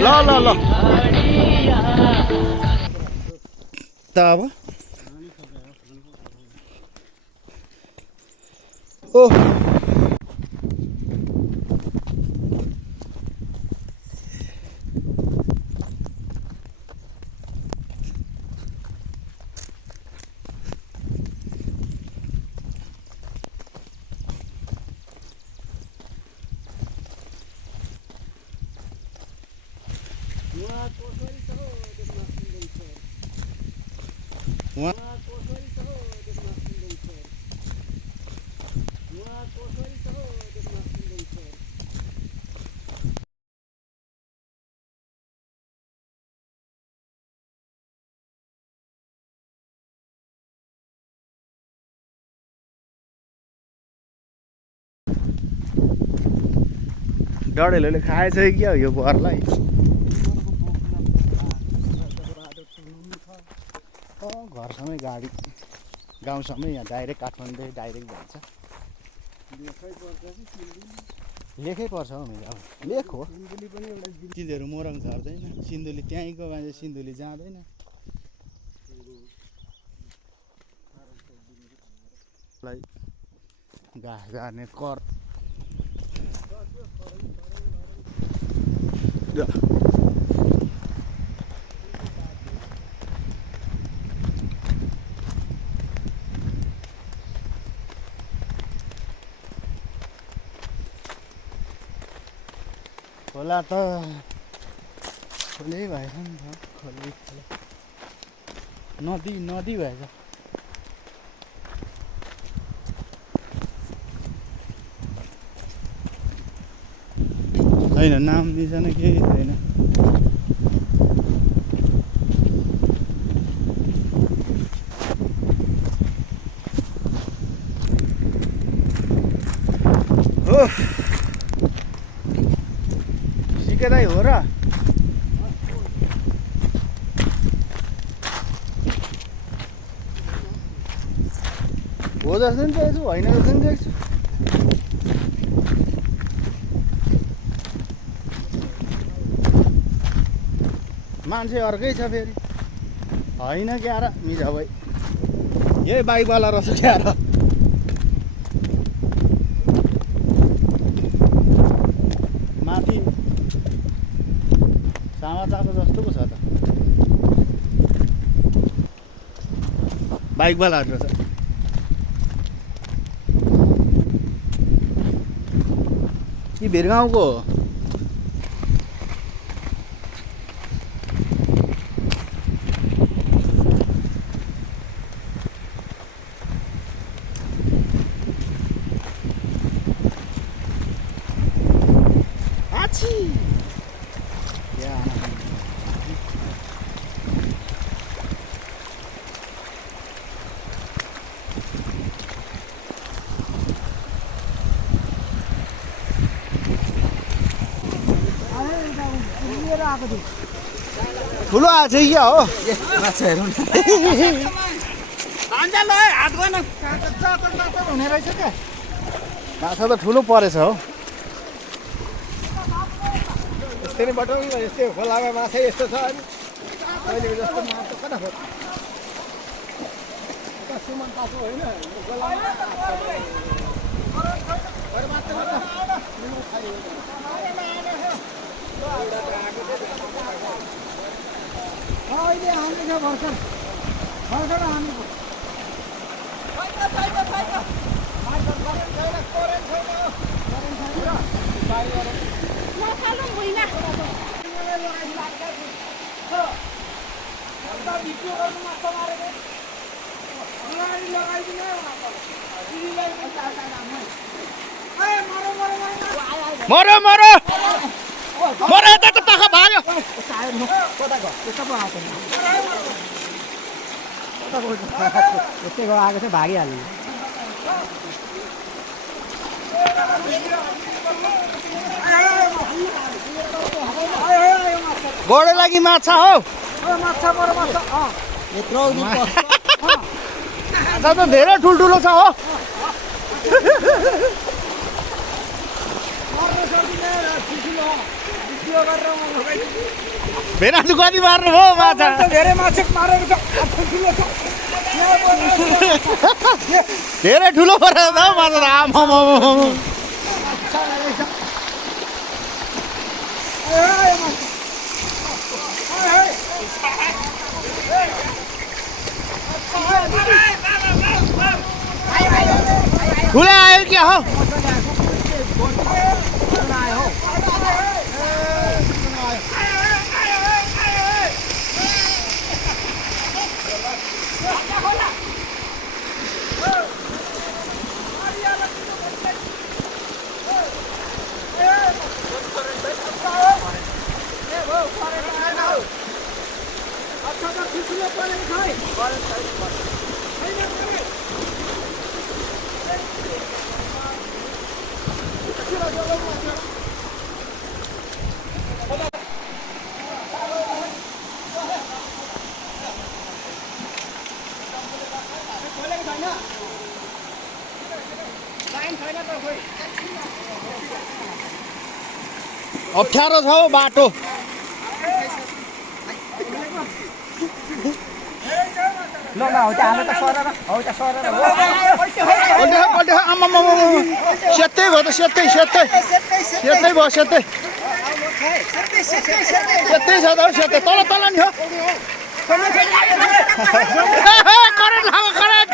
ल ल ल त अब ओ डढेलोले खाएछ कि यो बरलाई घरसम्मै गाडी गाउँसम्मै यहाँ डाइरेक्ट काठमाडौँ डाइरेक्ट जान्छ लेखै पर्छ हौ मेरो अब लेख हो चिजहरू मोरङ झर्दैन सिन्धुली त्यहीँको मान्छे सिन्धुली जाँदैन घाँस गाड्ने कर खोला त खोलै भएछ नि त खोलै नदी नदी भएछ छैन नाम निशान केही छैन हो सिकेरै हो र हो जस्तो नि देख्छु होइन जस्तो नि देख्छु मान्छे अर्कै छ फेरि होइन क्या र मिजा भाइ यही बाइकवाला रहेछ क्या र माथि सामाचाको जस्तो पो छ त बाइकवालाहरू रहेछ कि भिरगाउँको हो ठुलो आएछ क्या हो माछाहरू हुने रहेछ क्या माछा त ठुलो परेछ हो यस्तै नै बटाउनु यस्तै खोलामा माछा यस्तो छ अनि अहिलेको जस्तो माछा कता हो सुमन पासो होइन अहिले हामी छ भर्खर भर्खर हामीको मरो मरो मरो यता त पाखा भाग्यो यस्तै आएको छ भागिहाल्नु गोडे लागि माछा हो माछा मरो माछा यत्रो माछा त धेरै ठुल्ठुलो छ हो भेनाजु कति मार्नु भयो माछा धेरै माछा मारेको छ ठुलो छ धेरै ठुलो परेछ त माछा त आमा ठुलै आयो क्या हो अप्ठ्यारो छ हौ बाटो ल ल हो त हामी त सरेर हो त सरेर पल्टे आमा सेतै भयो त सेतै भयो सेतै छ त सेतै तल तल नि हो करेन्ट लाग्यो करेन्ट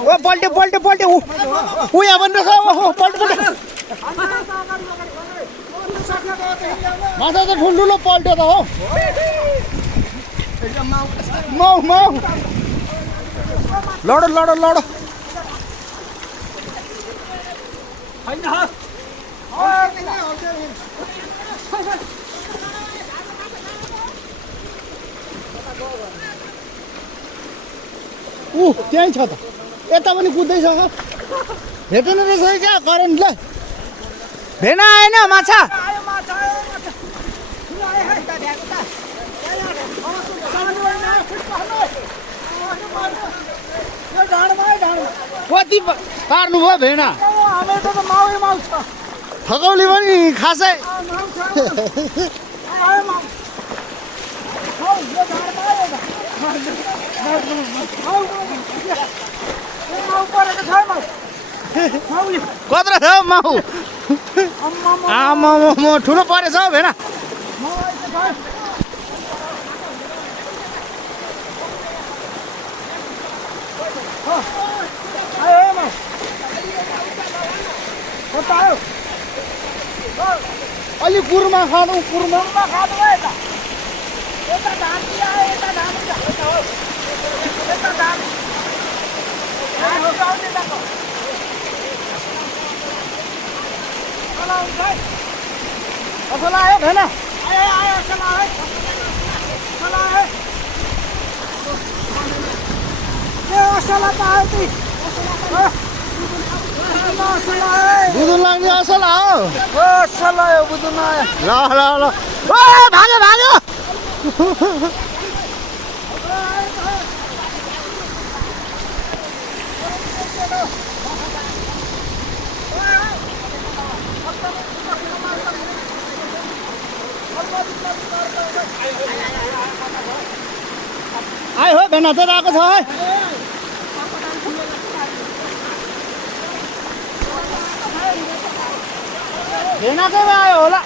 ओ पल्टे ऊ यहाँ भन्नु छ ओहो पल्टे माछा त ठुल्ठुलो पल्ट्यो त हो माउ लडो त्यहीँ छ त यता पनि कुद्दैछ भेटेन रहेछ क्या करेन्टले भेना आएन माछा कति पार्नुभयो भेना थकौली पनि खासै कत्रो छ माउ आमा ठुलो परेछ हौ भेना अलि कुरमा खानु असल आयो भेना बुदुन लाग्ने असल आयो बुदुन आयो ल भाग्यो आयो हो भेना चाहिँ आएको छ है भेना चाहिँ आयो होला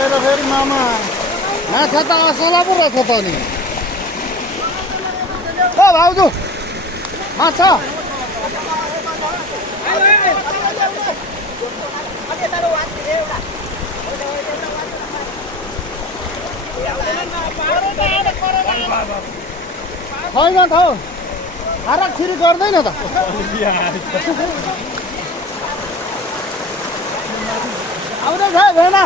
लडेर फेरि मामा माछा त असला पो रहेछ त नि ओ भाउजू माछा छैन त हौ हाराखिरी गर्दैन त आउँदैछ भेना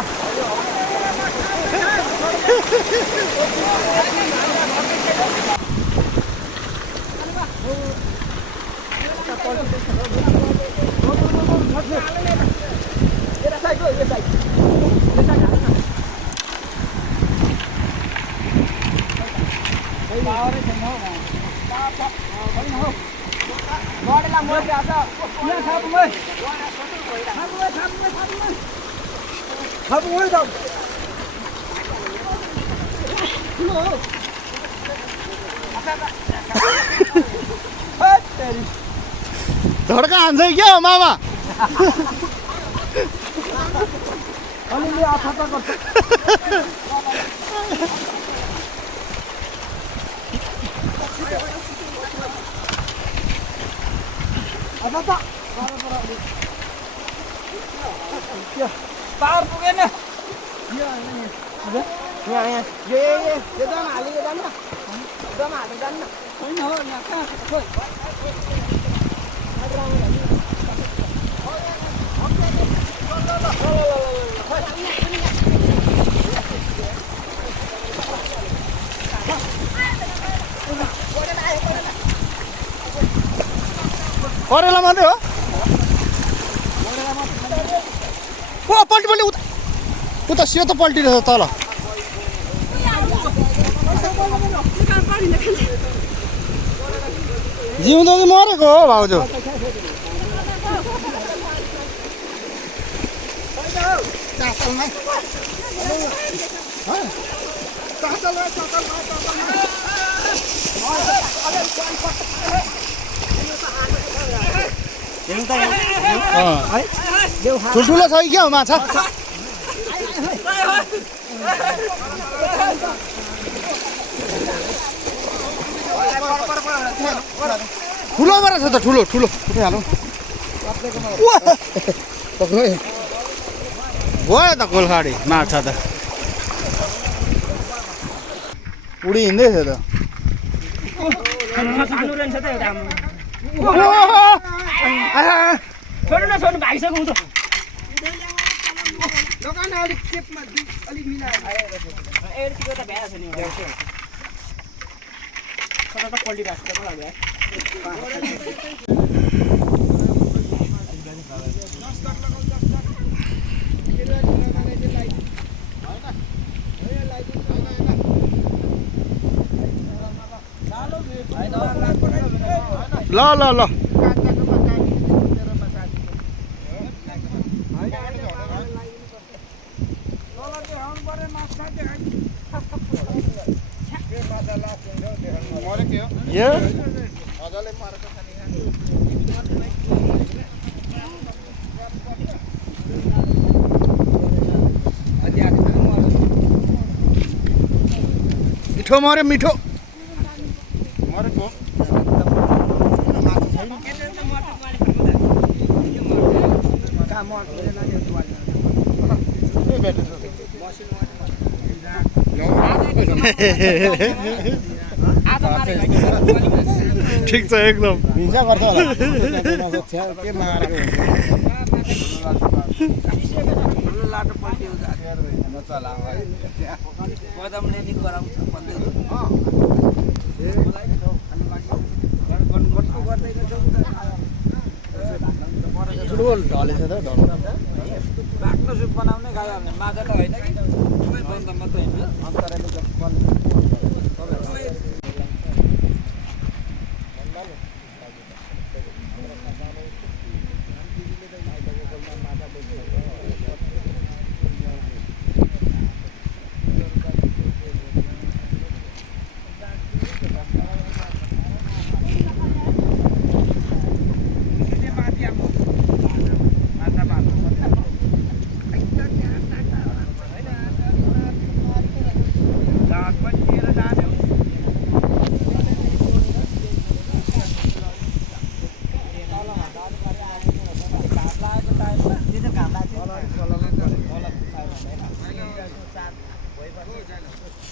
धड्का हान्छ क्या हो मामा अलिअलि आफा गर्छ पावर पुगेन यहाँ यो दम हालेको जान्न दम हालेको जान्न होइन हो यहाँ कहाँ छ खोइ करेला मात्रै हो ओ पल्टी पल्टी उता उता सेतो पल्टिरहेछ तल जिउँदो कि मरेको हो भाउजू ठुल्ठुलो छ कि क्या हो माछा ठुलोबाट छ त ठुलो ठुलो उठाइहालौँ गयो त कोलखाडी माछा त उडी हिँड्दैछ त छोड्नु न छोड्नु भागिसक्यो उँधो दोकान अलिक चेपमा अलिक मिलाएर यतिको त भ्याएको छ नि कता त पल्टी भएको छ लाग्यो ल ल ल मिठो मऱ्यो मिठो मरेको ठिक छ एकदम हिंसा गर्छ होला के मारेको लाटो पल्टी बदामले नि गराउँछ भन्दै फुटबल ढलेछ त बाक्लो सुप बनाउने गयो भने माछा त होइन कि बन्द मात्रै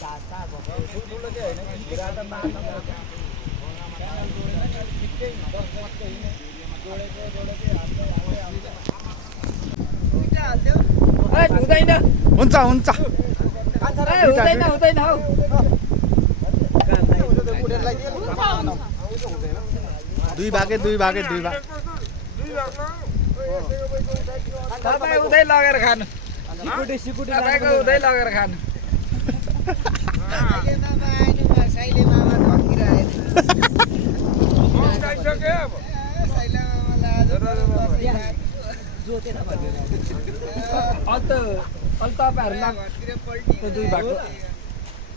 ठुलो चाहिँ होइन हिरा त मार्न पर्छ हुँदैन हुन्छ हुन्छ हुँदैन हौ दुई भागे तपाईँ उतै लगेर खानु तपाईँको उतै लगेर खानु अहिले तपाईँहरूलाई त्यो दुई बाटो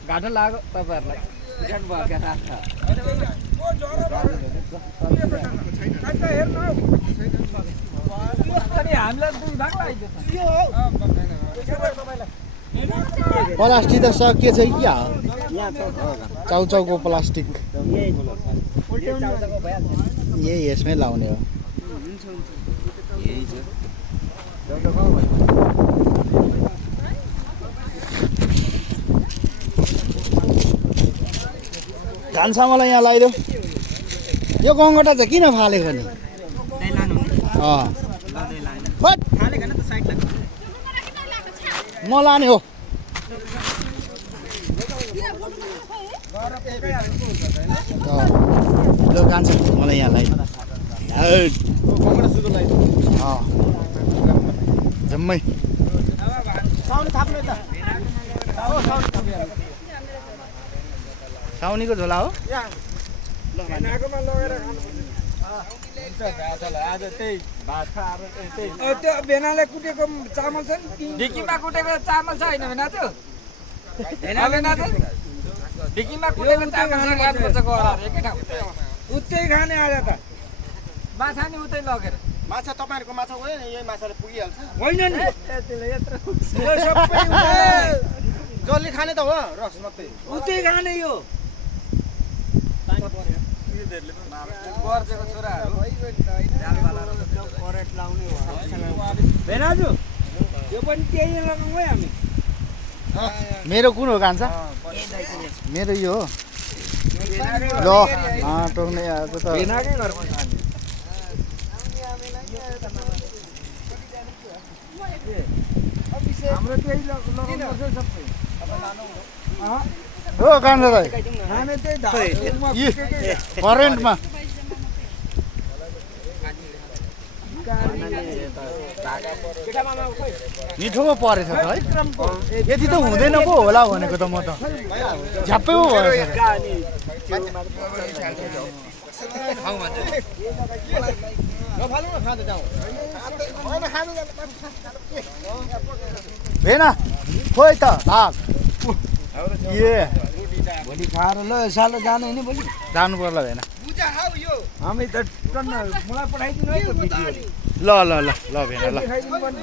घाटो लाग्यो तपाईँहरूलाई बिहान भयो क्या अनि हामीलाई दुई भाग लगाइदियो प्लास्टिक त सकिएछ कि चाउचाउको प्लास्टिक यही यसमै लाउने हो धानसा मलाई यहाँ लगाइदेऊ यो गङ्गटा चाहिँ किन फालेको नि बट म लाने हो ल कान्छ मलाई यहाँ लगाइदेऊ जम्मै साउनीको झोला हो त्यो बेनाले कुटेको चामल छ नि ढिकीमा कुटेको चामल छ होइन भेना त्यो ढिकीमा कुटेको चामल खानुपर्छ गएर एकै ठाउँ उतै खाने आज त माछा नि उतै लगेर माछा तपाईँहरूको माछा गयो नि यही माछाले पुगिहाल्छ होइन नि जसले खाने त हो रस मात्रै उतै खाने यो गर्जेको छोराहरू भेनाजु यो पनि त्यही लगाउँ है हामी मेरो कुन हो कान्छ मेरो यो हो ल टोक्ने आज त भेनाकै घरमा खाने हाम्रो त्यही लगाउनुपर्छ सबै हो कान्छ दाइ हामी त्यही करेन्टमा मिठो पो परेछ त है यति त हुँदैन पो होला भनेको त म त झ्याप्पै पो भयो भेना खोइ त भाग भोलि खाएर ल सालो जानु होइन भोलि जानु पर्ला भेना हामी त मलाई पठाइदिनु है त्यो भिडियो ल ल ल ल भेना ल देखाइदिनु पर्ने